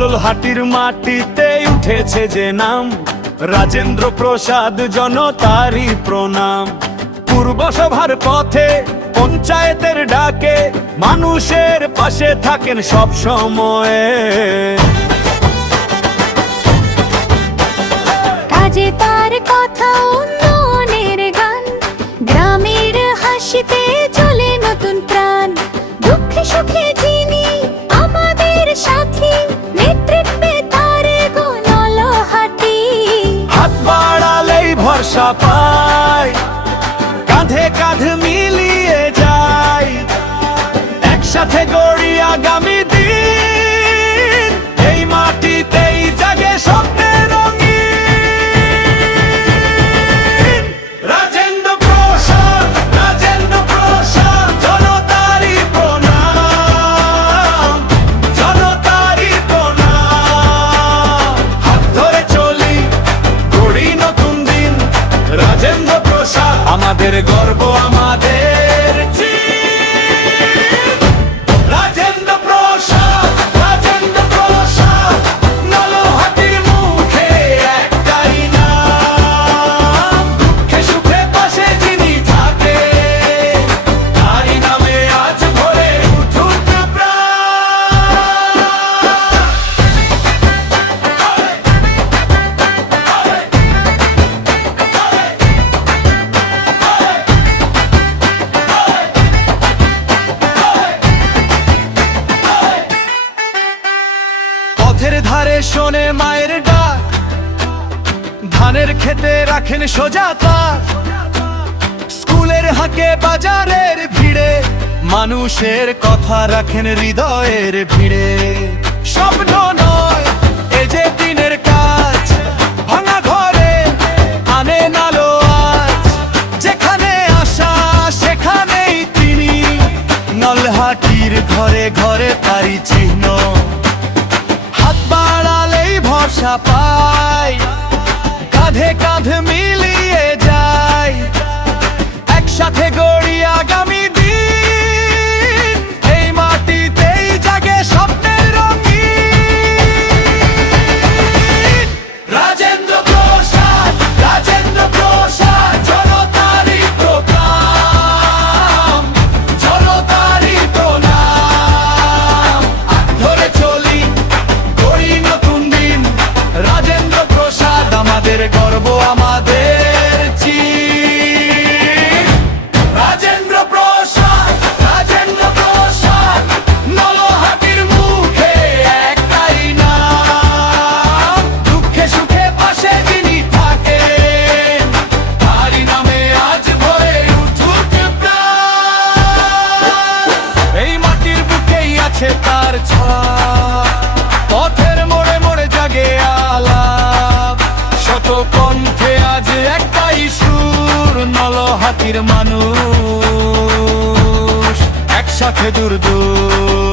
নলহাটির মাটিতে উঠেছে যে নাম, রাজেন্দ্র প্রসাদ জনতারই প্রণাম। পূর্বসভার পথে পঞ্চায়েতের ডাকে মানুষের পাশে থাকেন সব সময়ে। কাজে তার কথা উন্নয়নের গান, গ্রামের হাসিতে চলে নতুন প্রাণ। দুঃখে সুখে যিনি আমাদের সাথী, নেতৃত্বে তার গো নলহাটি। হাত বাড়ালেই ভরসা পায়, কাঁধে কাঁধ মিলিয়ে যায়, একসাথে গড়ি আগামী দিন। এই মাটিতেই জাগে স্বপ্নের রঙিন। রাজেন্দ্র প্রসাদ, রাজেন্দ্র প্রসাদ, জনতারই প্রণাম, জনতারই প্রণাম। হাত ধরে চলি, গড়ি নতুন দিন। রাজেন্দ্র প্রসাদ আমাদের গর্ব, আমাদের চির। রাজেন্দ্র প্রসাদ, রাজেন্দ্র প্রসাদ, নলহাটির মুখে একটাই নাম। দুঃখে সুখে পাশে যিনি থাকে, তারই নামে আজ ভরে উঠুক প্রাণ। পথের ধারে শোনে মায়ের ডাক, ধানের খেতে রাখেন সোজা তাক। স্কুলের হাঁকে বাজারের ভিড়ে মানুষের কথা রাখেন হৃদয়ের ভিড়ে। স্বপ্ন নয় এ যে দিনের কাজ, ভাঙা ঘরে আনেন আলো আজ। যেখানে আসা সেখানেই তিনি, নলহাটির ঘরে ঘরে তারি চিহ্ন। হাত বাড়ালেই ভরসা পায়, কাঁধে কাঁধ মিলিয়ে যায়, একসাথে গড়ি আগামী দিন। এই মাটিতেই জাগে স্বপ্নের রঙিন। রাজেন্দ্র প্রসাদ, রাজেন্দ্র প্রসাদ, জনতারই প্রণাম, জনতারই প্রণাম। হাত ধরে চলি, গড়ি নতুন দিন। রাজেন্দ্র প্রসাদ আমাদের গর্ব, আমাদের চির। রাজেন্দ্র প্রসাদ, রাজেন্দ্র প্রসাদ, নলহাটির মুখে একটাই নাম। দুঃখে সুখে পাশে যিনি থাকেন, তারই নামে আজ ভরে উঠুক প্রাণ। এই মাটির বুকেই আছে তার ছাপ, পথের মোড়ে মোড়ে জাগে আলাপ। শত কণ্ঠে আজ একটাই সুর, নলহাটির মানুষ একসাথে দূর দূর।